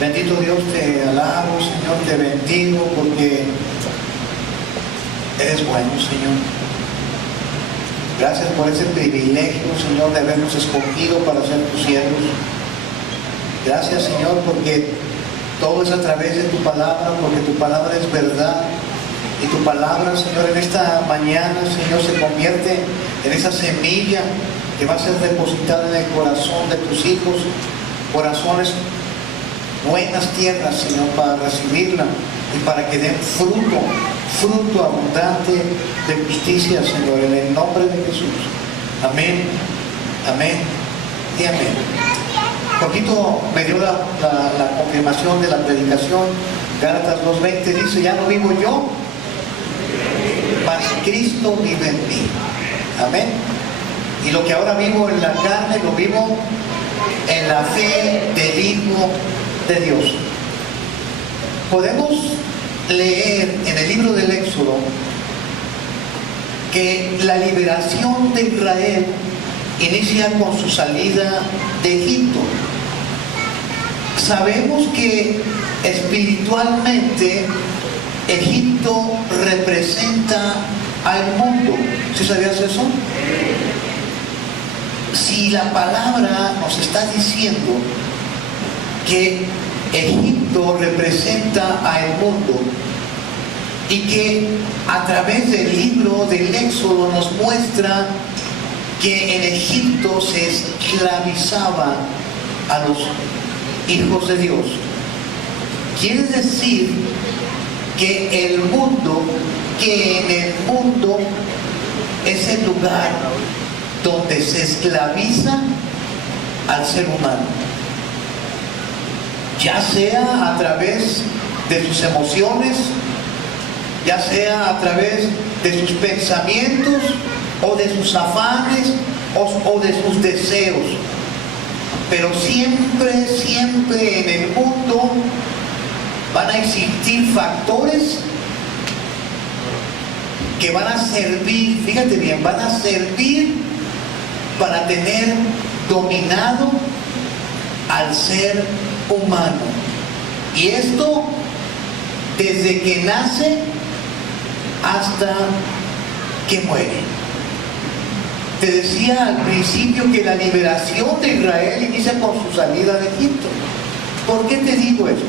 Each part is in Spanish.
Bendito Dios, te alabo, Señor, te bendigo porque eres bueno, Señor. Gracias por ese privilegio, Señor, de habernos escogido para ser tus siervos. Gracias, Señor, porque todo es a través de tu palabra, porque tu palabra es verdad. Y tu palabra, Señor, en esta mañana, Señor, se convierte en esa semilla que va a ser depositada en el corazón de tus hijos, corazones, buenas tierras, Señor, para recibirla y para que den fruto abundante de justicia, Señor, en el nombre de Jesús. Amén, amén y amén. Poquito me dio la confirmación de la predicación. Gálatas 2:20 dice: ya no vivo yo, mas Cristo vive en mí. Amén. Y lo que ahora vivo en la carne, lo vivo en la fe del Hijo de Dios. Podemos leer en el libro del Éxodo que la liberación de Israel inicia con su salida de Egipto. Sabemos que espiritualmente Egipto representa al mundo. ¿Sí sabías eso? Si la palabra nos está diciendo que Egipto representa al mundo y que a través del libro del Éxodo nos muestra que en Egipto se esclavizaba a los hijos de Dios, quiere decir que en el mundo es el lugar donde se esclaviza al ser humano, ya sea a través de sus emociones, ya sea a través de sus pensamientos o de sus afanes o de sus deseos. Pero siempre en el mundo van a existir factores que van a servir, fíjate bien, van a servir para tener dominado al ser humano. Y esto desde que nace hasta que muere. Te decía al principio que la liberación de Israel inicia con su salida de Egipto. ¿Por qué te digo eso?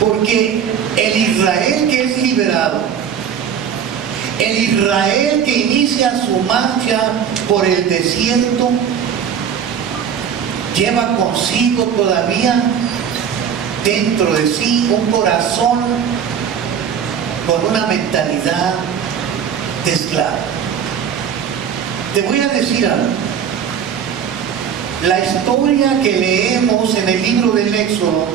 Porque el Israel que es liberado, el Israel que inicia su marcha por el desierto, lleva consigo todavía dentro de sí un corazón con una mentalidad de esclavo. Te voy a decir algo. La historia que leemos en el libro del Éxodo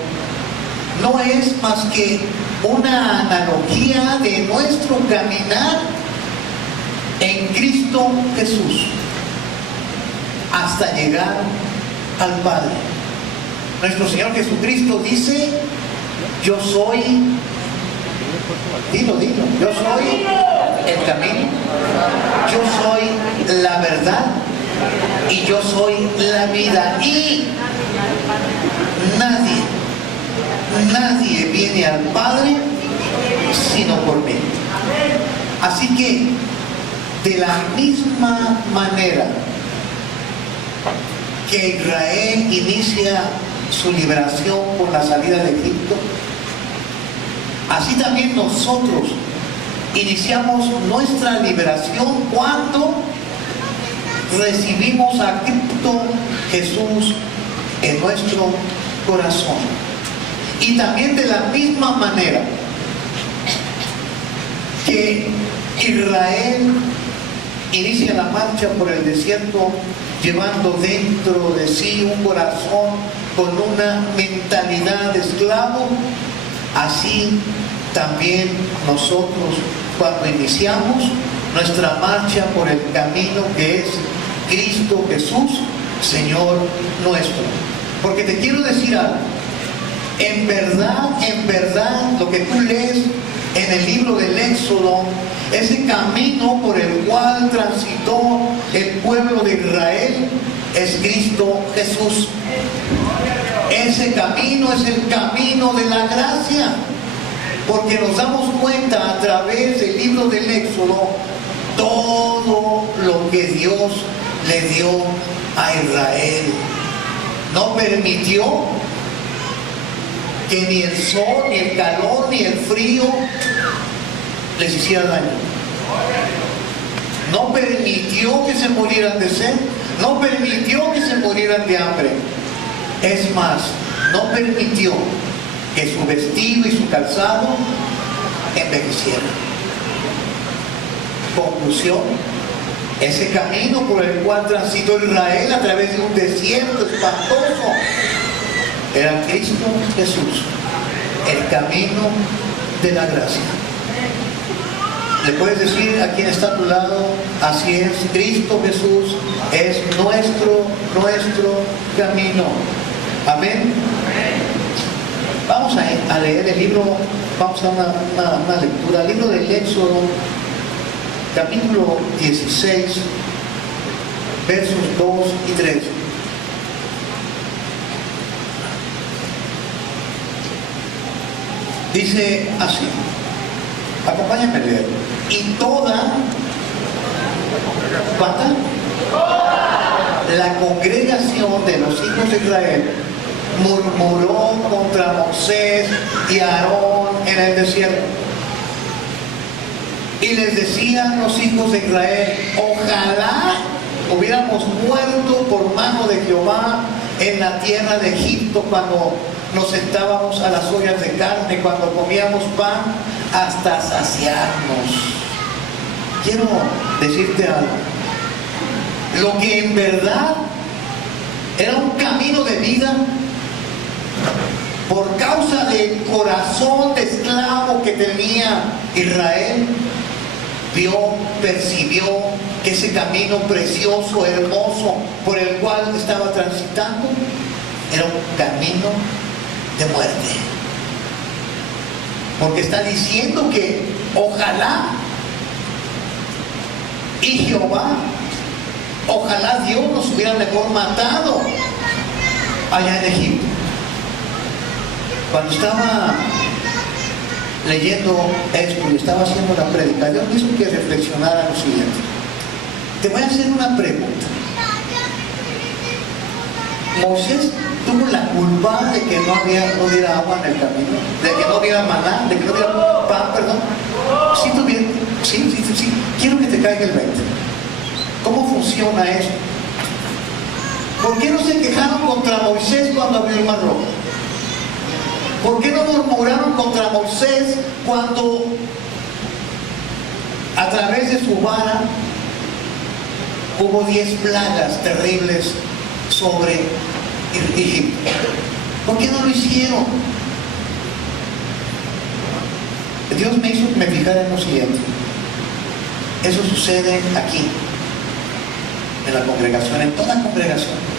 no es más que una analogía de nuestro caminar en Cristo Jesús hasta llegar al Padre. Nuestro Señor Jesucristo dice: yo soy, dilo, yo soy el camino, yo soy la verdad y yo soy la vida, y nadie viene al Padre sino por mí. Así que de la misma manera que Israel inicia su liberación por la salida de Egipto, así también nosotros iniciamos nuestra liberación cuando recibimos a Cristo Jesús en nuestro corazón. Y también de la misma manera que Israel inicia la marcha por el desierto llevando dentro de sí un corazón con una mentalidad de esclavo, así también nosotros cuando iniciamos nuestra marcha por el camino que es Cristo Jesús, Señor nuestro. Porque te quiero decir algo, en verdad, lo que tú lees en el libro del Éxodo, ese camino por el cual transitó el pueblo de Israel, es Cristo Jesús. Ese camino es el camino de la gracia, porque nos damos cuenta a través del libro del Éxodo todo lo que Dios le dio a Israel. No permitió que ni el sol, ni el calor, ni el frío les hiciera daño. No permitió que se murieran de sed, no permitió que se murieran de hambre. Es más, no permitió que su vestido y su calzado envejecieran. Conclusión: ese camino por el cual transitó Israel a través de un desierto espantoso era Cristo Jesús, el camino de la gracia. Le puedes decir a quien está a tu lado: así es, Cristo Jesús es nuestro camino. Amén. Vamos a leer el libro, vamos a una lectura, el libro del Éxodo, capítulo 16, versos 2 y 3. Dice así, acompáñame a leer. Y toda, ¿cuánta? La congregación de los hijos de Israel murmuró contra Moisés y Aarón en el desierto. Y les decían los hijos de Israel: ojalá hubiéramos muerto por mano de Jehová en la tierra de Egipto, cuando nos sentábamos a las ollas de carne, cuando comíamos pan hasta saciarnos. Quiero decirte algo. Lo que en verdad era un camino de vida, por causa del corazón de esclavo que tenía Israel, vio, percibió que ese camino precioso, hermoso, por el cual estaba transitando, era un camino de muerte. Porque está diciendo que ojalá y Jehová, ojalá Dios nos hubiera mejor matado allá en Egipto. Cuando estaba leyendo esto y estaba haciendo la prédica, Dios me hizo que reflexionara lo siguiente. Te voy a hacer una pregunta. Moisés tuvo la culpa de que no hubiera agua en el camino, de que no hubiera maná, de que no hubiera pan, perdón. Sí. Quiero que te caiga el 20. ¿Cómo funciona eso? ¿Por qué no se quejaron contra Moisés cuando abrió el mar rojo? ¿Por qué no murmuraron contra Moisés cuando a través de su vara hubo 10 plagas terribles sobre Egipto? ¿Por qué no lo hicieron? Dios me hizo que me fijara en lo siguiente. Eso sucede aquí, en la congregación, en toda congregación.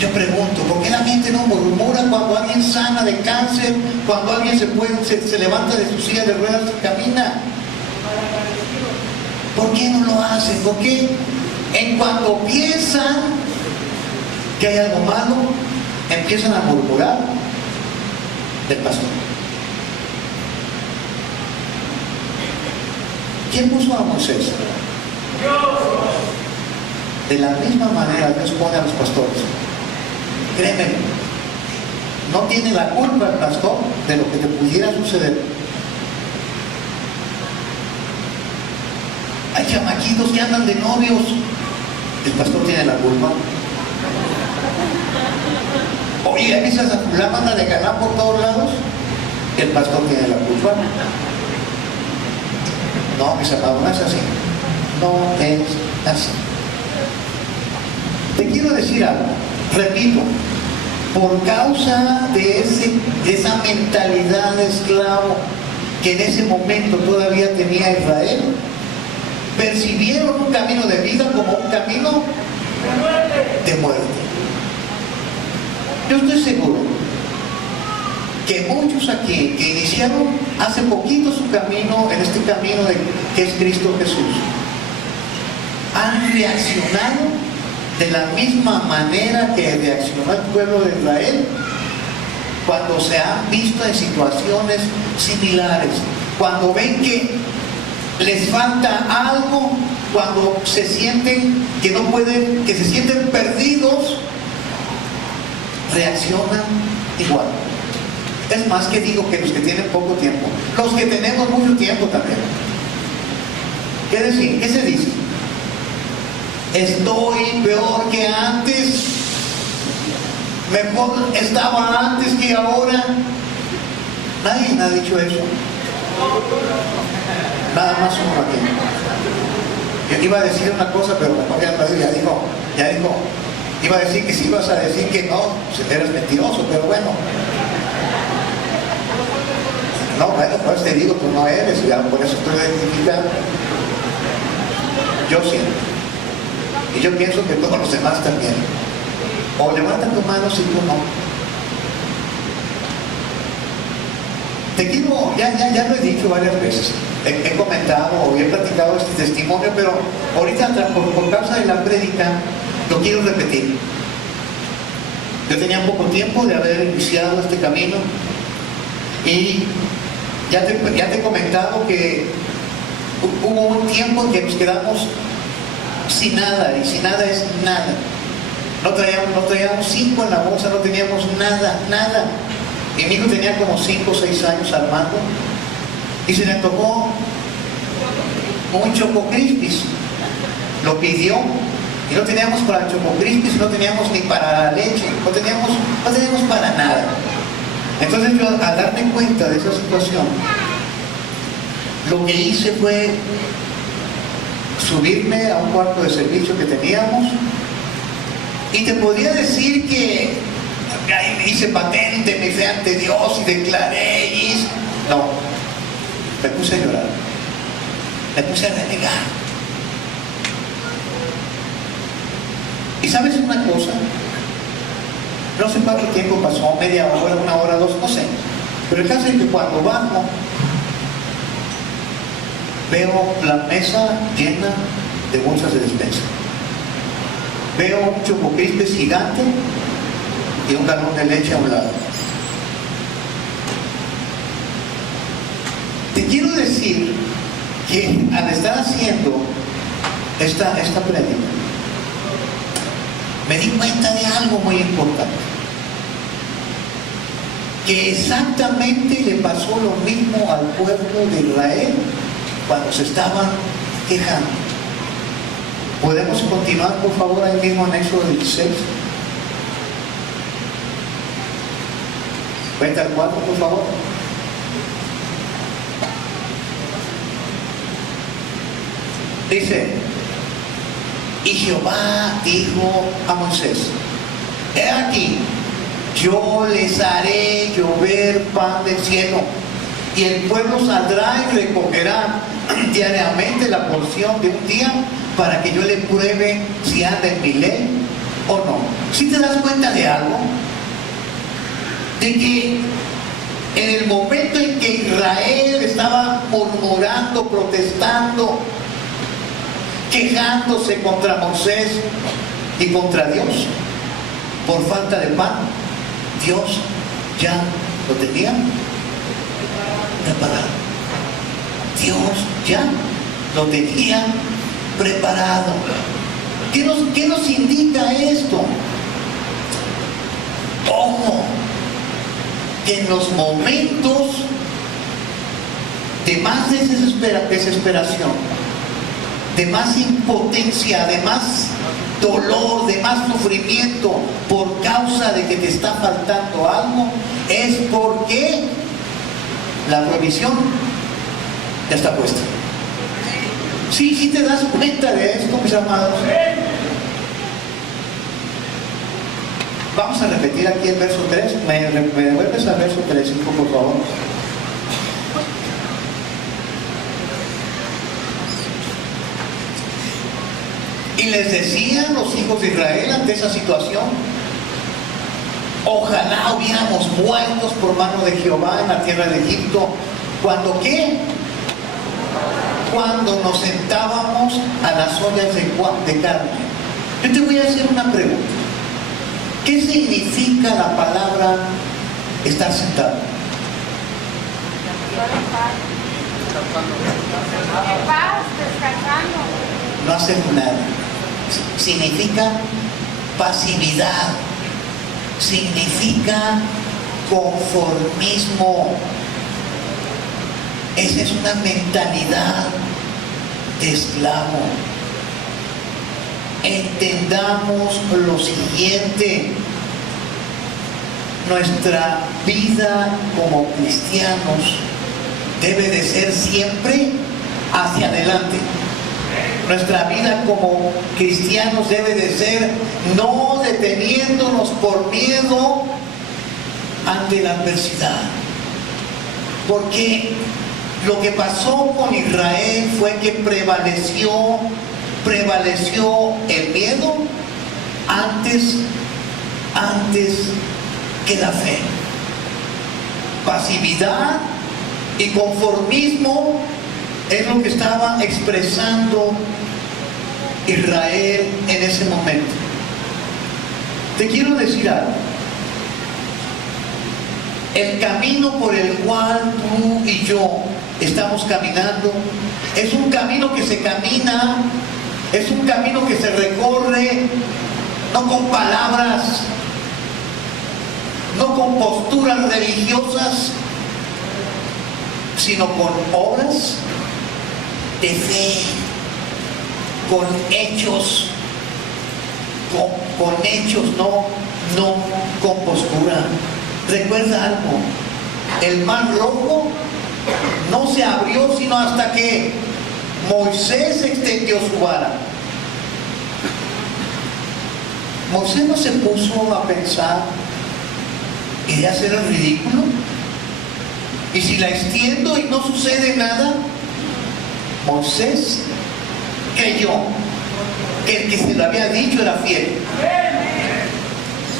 Yo pregunto, ¿por qué la gente no murmura cuando alguien sana de cáncer, cuando alguien se levanta de su silla de ruedas y camina? ¿Por qué no lo hacen? ¿Por qué en cuanto piensan que hay algo malo, empiezan a murmurar del pastor? ¿Quién puso a Moisés? De la misma manera Dios pone a los pastores. Créeme, no tiene la culpa el pastor de lo que te pudiera suceder. Hay chamaquitos que andan de novios, el pastor tiene la culpa. Oye, ¿hay visas a fulano anda de ganar por todos lados? El pastor tiene la culpa. No, mis amados, no es así. No es así. Te quiero decir algo, repito, por causa de esa mentalidad de esclavo que en ese momento todavía tenía Israel, percibieron un camino de vida como un camino de muerte. Yo estoy seguro que muchos aquí que iniciaron hace poquito su camino, en este camino que es Cristo Jesús, han reaccionado de la misma manera que reaccionó el pueblo de Israel cuando se han visto en situaciones similares, cuando ven que les falta algo, cuando se sienten que no pueden, que se sienten perdidos, reaccionan igual. Es más que digo que los que tienen poco tiempo, los que tenemos mucho tiempo también. ¿Qué decir? ¿Qué se dice? Estoy peor que antes, mejor estaba antes que ahora. Nadie ha dicho eso. Nada más uno aquí. Yo iba a decir una cosa, pero ya dijo. Iba a decir que si ibas a decir que no, eres mentiroso, pero bueno. No, bueno, pues te digo, tú no eres, ya por eso estoy identificando. Yo sí. Y yo pienso que todos los demás también. O levanta tu mano si tú no. Te quiero, ya lo he dicho varias veces. He comentado o he platicado este testimonio, pero ahorita por causa de la prédica lo quiero repetir. Yo tenía poco tiempo de haber iniciado este camino y ya te he comentado que hubo un tiempo en que nos quedamos sin nada, y sin nada es nada. No traíamos 5 en la bolsa, no teníamos nada. Y mi hijo tenía como 5 o 6 años, Armando, y se le tocó un Choco Crispis. Lo pidió y no teníamos para Choco Crispis, no teníamos ni para la leche, no teníamos para nada. Entonces yo, al darme cuenta de esa situación, lo que hice fue subirme a un cuarto de servicio que teníamos, y te podría decir que hice patente, me fui ante Dios y declaré, no, me puse a llorar, me puse a renegar. Y sabes una cosa, no sé cuánto tiempo pasó, media hora, 1 hora, 2, no sé, pero el caso es que cuando bajo veo la mesa llena de bolsas de despensa, veo un Choco Crispis gigante y un galón de leche a un lado. Te quiero decir que al estar haciendo esta prédica, me di cuenta de algo muy importante, que exactamente le pasó lo mismo al pueblo de Israel cuando se estaban quejando. ¿Podemos continuar, por favor, ahí mismo en Éxodo 16? Cuenta el 4, por favor. Dice: y Jehová dijo a Moisés: he aquí, yo les haré llover pan del cielo, y el pueblo saldrá y recogerá diariamente la porción de un día, para que yo le pruebe si anda en mi ley o no. ¿Sí te das cuenta de algo? De que en el momento en que Israel estaba murmurando, protestando, quejándose contra Moisés y contra Dios por falta de pan, Dios ya lo tenía preparado. Dios ya lo tenía preparado. ¿Qué nos indica esto? Ojo, que en los momentos de más desesperación, de más impotencia, de más dolor, de más sufrimiento por causa de que te está faltando algo, es porque la provisión ya está puesta. Sí te das cuenta de esto, mis amados. Vamos a repetir aquí el verso 3. ¿Me devuelves al verso 3, hijo, por favor? Y les decían los hijos de Israel ante esa situación: ojalá hubiéramos muertos por mano de Jehová en la tierra de Egipto. ¿Cuándo qué? Cuando nos sentábamos a las ollas de carne. Yo te voy a hacer una pregunta. ¿Qué significa la palabra estar sentado? En paz, descansando. No hacer nada. Significa pasividad. Significa conformismo. Esa es una mentalidad de esclavo. Entendamos lo siguiente: nuestra vida como cristianos debe de ser siempre hacia adelante. Nuestra vida como cristianos debe de ser no deteniéndonos por miedo ante la adversidad. Porque lo que pasó con Israel fue que prevaleció el miedo antes que la fe. Pasividad y conformismo es lo que estaba expresando Israel en ese momento. Te quiero decir algo. El camino por el cual tú y yo estamos caminando es un camino que se camina, es un camino que se recorre no con palabras, no con posturas religiosas, sino con obras de fe, con hechos, con hechos, no con postura. Recuerda algo: el mar rojo no se abrió sino hasta que Moisés extendió su vara. Moisés no se puso a pensar y de hacer el ridículo. Y si la extiendo y no sucede nada, Moisés creyó que el que se lo había dicho era fiel.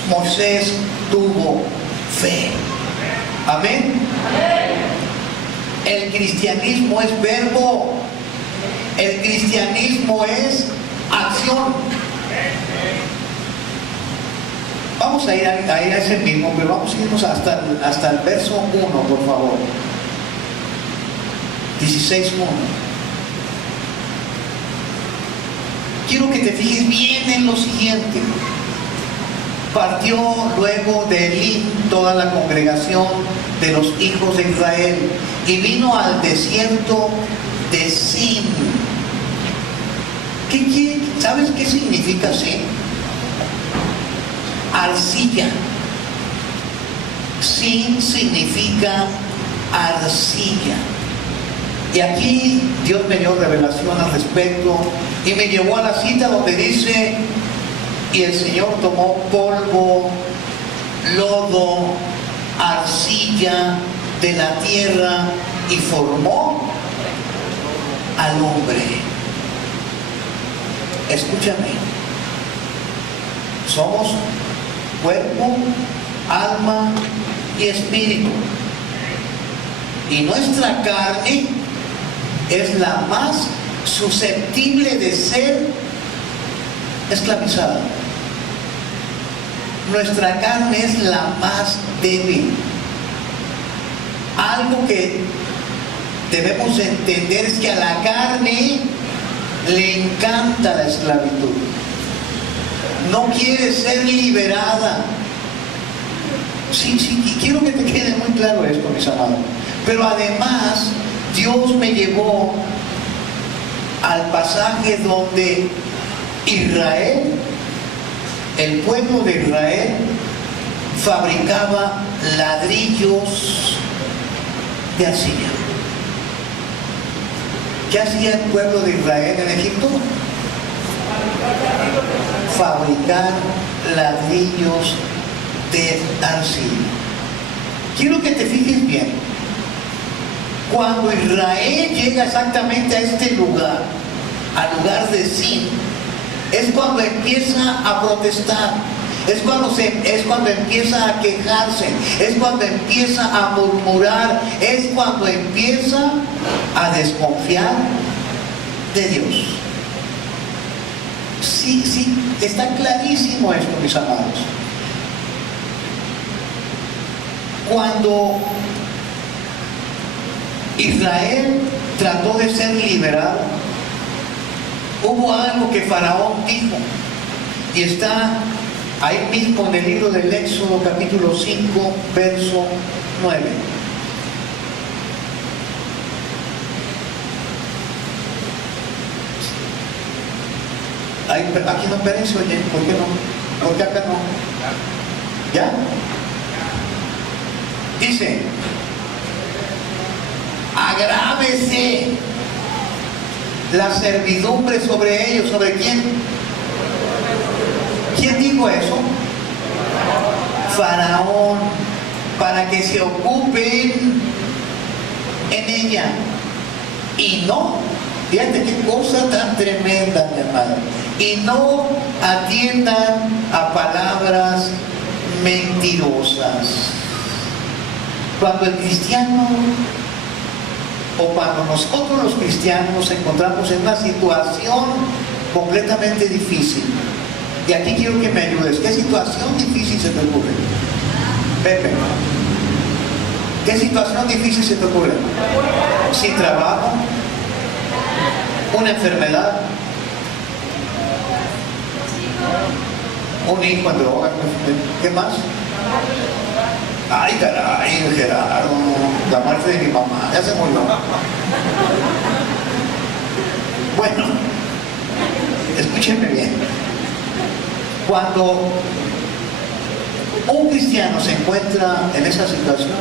Moisés tuvo fe. Amén. El cristianismo es verbo. El cristianismo es acción. Vamos a ir a ese mismo, pero vamos a irnos hasta el verso 1, por favor. 16:1. Quiero que te fijes bien en lo siguiente. Partió luego de Elim toda la congregación de los hijos de Israel y vino al desierto de Sin. ¿Sabes qué significa Sin? Arcilla. Sin significa arcilla. Y aquí Dios me dio revelación al respecto y me llevó a la cita donde dice: y el Señor tomó polvo, lodo, arcilla de la tierra y formó al hombre. Escúchame. Somos cuerpo, alma y espíritu. Y nuestra carne es la más susceptible de ser esclavizada. Nuestra carne es la más débil. Algo que debemos entender es que a la carne le encanta la esclavitud. No quiere ser liberada. Sí, y quiero que te quede muy claro esto, mis amados. Pero además, Dios me llevó al pasaje donde Israel, el pueblo de Israel, fabricaba ladrillos de arcilla. ¿Qué hacía el pueblo de Israel en Egipto? Fabricar ladrillos de arcilla. Quiero que te fijes bien. Cuando Israel llega exactamente a este lugar, al lugar de Sin, es cuando empieza a protestar, es cuando empieza a quejarse, es cuando empieza a murmurar, es cuando empieza a desconfiar de Dios. Sí, está clarísimo esto, mis amados. Cuando Israel trató de ser liberado, hubo algo que Faraón dijo, y está ahí mismo en el libro del Éxodo, capítulo 5, verso 9. Aquí no aparece, oye, ¿por qué no? ¿Por qué acá no? ¿Ya? Dice: agrávese la servidumbre sobre ellos. ¿Sobre quién? ¿Quién dijo eso? Faraón, para que se ocupen en ella. Y no, fíjate qué cosa tan tremenda, mi hermano. Y no atiendan a palabras mentirosas. Cuando el cristiano, o cuando nosotros los cristianos nos encontramos en una situación completamente difícil, y aquí quiero que me ayudes. ¿Qué situación difícil se te ocurre? Pepe, ¿qué situación difícil se te ocurre? Sin trabajo, una enfermedad, un hijo en drogas, ¿qué más? Ay, caray, Gerardo, la muerte de mi mamá, ya se murió. Bueno, escúchenme bien. Cuando un cristiano se encuentra en esa situación,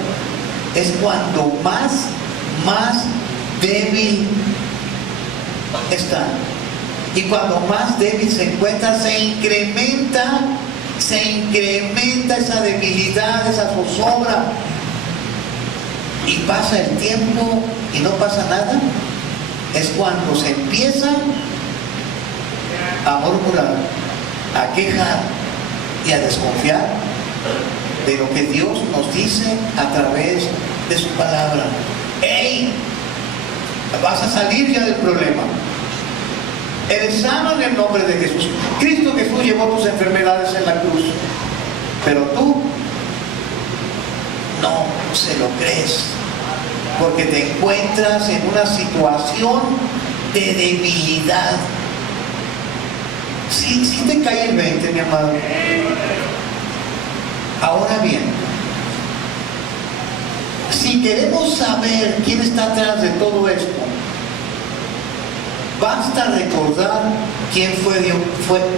es cuando más débil está. Y cuando más débil se encuentra, se incrementa esa debilidad, esa zozobra. Y pasa el tiempo y no pasa nada. Es cuando se empieza a murmurar, a quejar y a desconfiar de lo que Dios nos dice a través de su palabra. ¡Ey! Vas a salir ya del problema. Eres sano en el nombre de Jesús. Cristo Jesús llevó tus enfermedades en la cruz. Pero tú no se lo crees, porque te encuentras en una situación de debilidad. Sí te cae el 20, mi amado. Ahora bien, si queremos saber quién está atrás de todo esto, basta recordar quién fue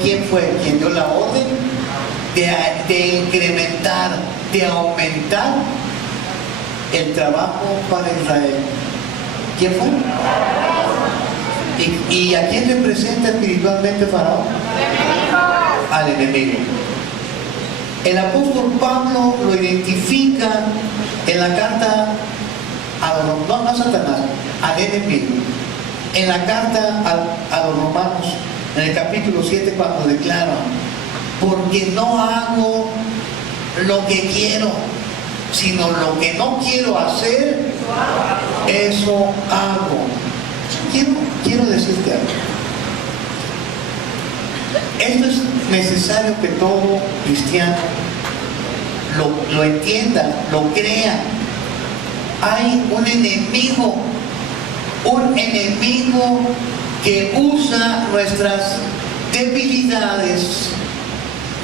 quien dio la orden de incrementar, de aumentar el trabajo para Israel. ¿Quién fue? ¿Y a quién representa espiritualmente Faraón? Al enemigo. El apóstol Pablo lo identifica en la carta no a Satanás, al enemigo. En la carta a los Romanos, en el capítulo 7, cuando declara: porque no hago lo que quiero, sino lo que no quiero hacer, eso hago. Quiero decirte algo. Esto es necesario que todo cristiano lo entienda, lo crea. Hay un enemigo que usa nuestras debilidades,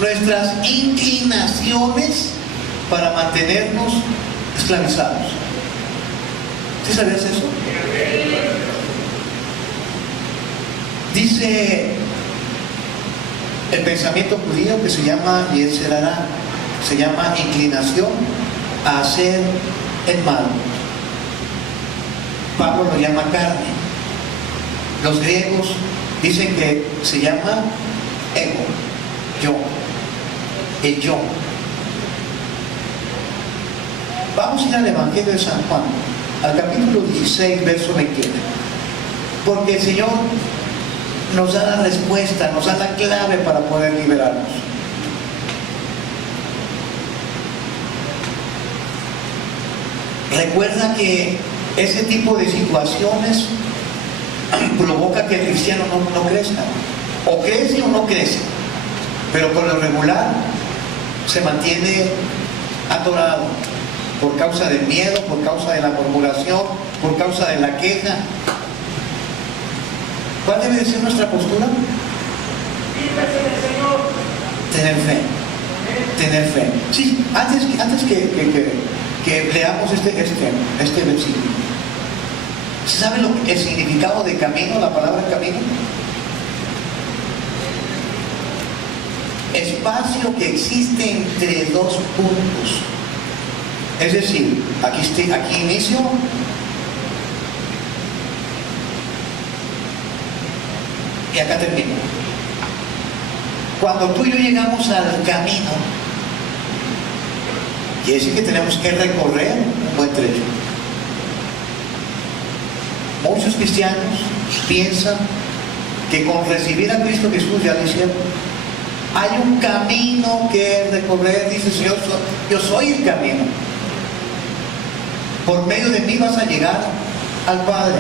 nuestras inclinaciones para mantenernos esclavizados. ¿Sí sabías eso? Dice el pensamiento judío que se llama Yetzer Hara, se llama inclinación a hacer el mal. Pablo lo llama carne. Los griegos dicen que se llama ego, yo, el yo. Vamos a ir al Evangelio de San Juan, al capítulo 16, verso 21. Porque el Señor nos da la respuesta, nos da la clave para poder liberarnos. Recuerda que ese tipo de situaciones provoca que el cristiano no crezca. O crece o no crece, pero por lo regular se mantiene atorado por causa del miedo, por causa de la murmuración, por causa de la queja. ¿Cuál debe de ser nuestra postura? Tener fe. Tener fe. Sí, antes que leamos este versículo, ¿sabe el significado de camino, la palabra camino? Espacio que existe entre dos puntos. Es decir, aquí inicio y acá termino. Cuando tú y yo llegamos al camino, quiere decir que tenemos que recorrer un buen trecho. Muchos cristianos piensan que con recibir a Cristo Jesús ya lo hicieron. Hay un camino que recorrer, dice el Señor, yo soy el camino. Por medio de mí vas a llegar al Padre.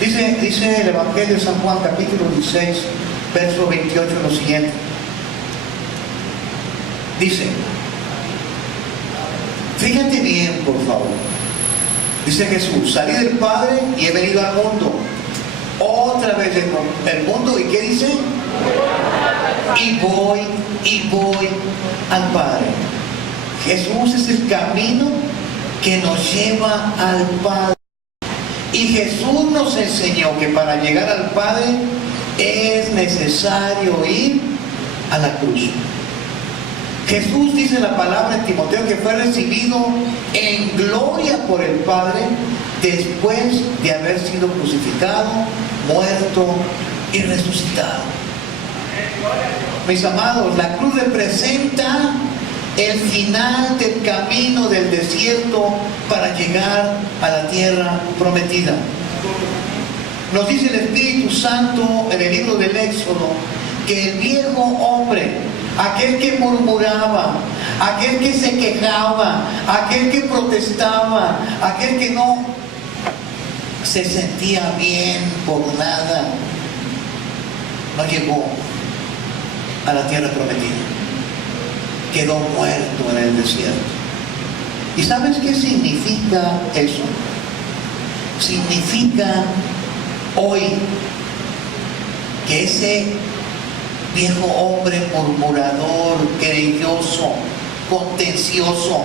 Dice el Evangelio de San Juan, capítulo 16, verso 28, lo siguiente. Dice, fíjate bien, por favor. Dice Jesús, salí del Padre y he venido al mundo. Otra vez del mundo, ¿y qué dice? Y voy al Padre. Jesús es el camino que nos lleva al Padre. Y Jesús nos enseñó que para llegar al Padre es necesario ir a la cruz. Jesús dice la palabra en Timoteo que fue recibido en gloria por el Padre después de haber sido crucificado, muerto y resucitado. Mis amados, la cruz representa el final del camino del desierto para llegar a la tierra prometida. Nos dice el Espíritu Santo en el libro del Éxodo que el viejo hombre, aquel que murmuraba, aquel que se quejaba, aquel que protestaba, aquel que no se sentía bien por nada, no llegó a la tierra prometida. Quedó muerto en el desierto. ¿Y sabes qué significa eso? Significa hoy que ese viejo hombre murmurador, querelloso, contencioso,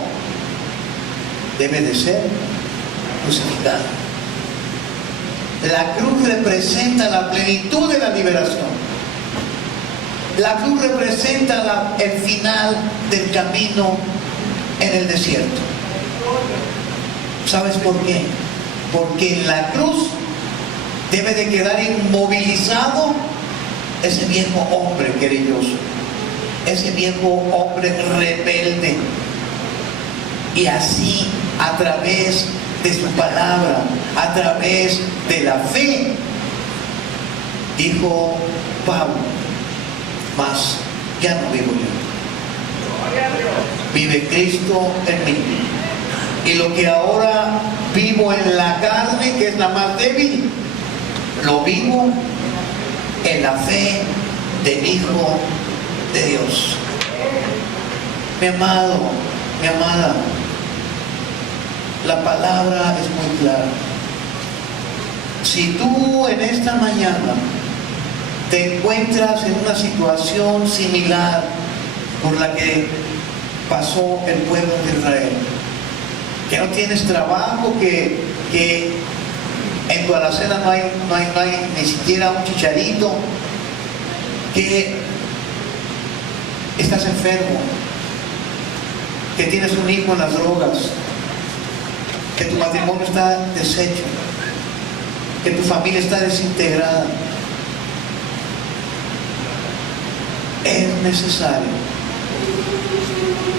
debe de ser crucificado. La cruz representa la plenitud de la liberación. La cruz representa el final del camino en el desierto. ¿Sabes por qué? Porque en la cruz debe de quedar inmovilizado ese viejo hombre querelloso, ese viejo hombre rebelde. Y así, a través de su palabra, a través de la fe, dijo Pablo, mas ya no vivo yo, vive Cristo en mí. Y lo que ahora vivo en la carne, que es la más débil, lo vivo en la fe del Hijo de Dios. Mi amado, mi amada, la palabra es muy clara. Si tú en esta mañana te encuentras en una situación similar por la que pasó el pueblo de Israel, que no tienes trabajo, que en tu alacena no hay ni siquiera un chicharito, que estás enfermo, que tienes un hijo en las drogas, que tu matrimonio está deshecho, que tu familia está desintegrada, es necesario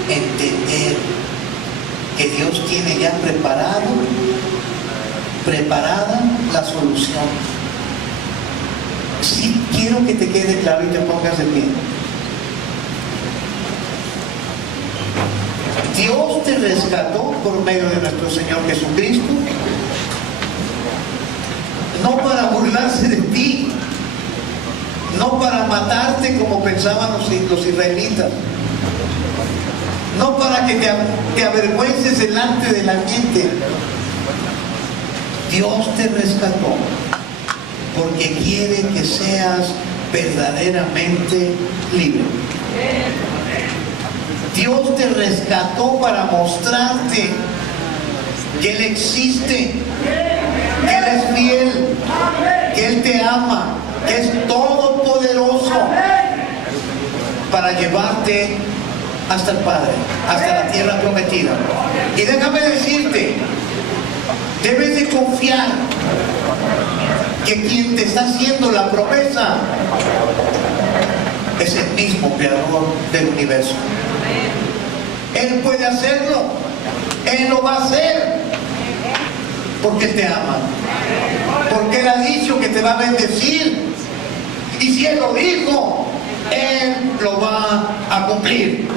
entender que Dios tiene ya preparada la solución. Sí quiero que te quede claro y te pongas de pie. Dios te rescató por medio de nuestro Señor Jesucristo, no para burlarse de ti, no para matarte como pensaban los israelitas, no para que te avergüences delante de la gente. Dios te rescató porque quiere que seas verdaderamente libre. Dios te rescató para mostrarte que Él existe, que Él es fiel, que Él te ama, que es todopoderoso para llevarte hasta el Padre, hasta la tierra prometida. Y déjame decirte, debes de confiar que quien te está haciendo la promesa es el mismo creador del universo. Él puede hacerlo, Él lo va a hacer, porque Él te ama, porque Él ha dicho que te va a bendecir, y si Él lo dijo, Él lo va a cumplir.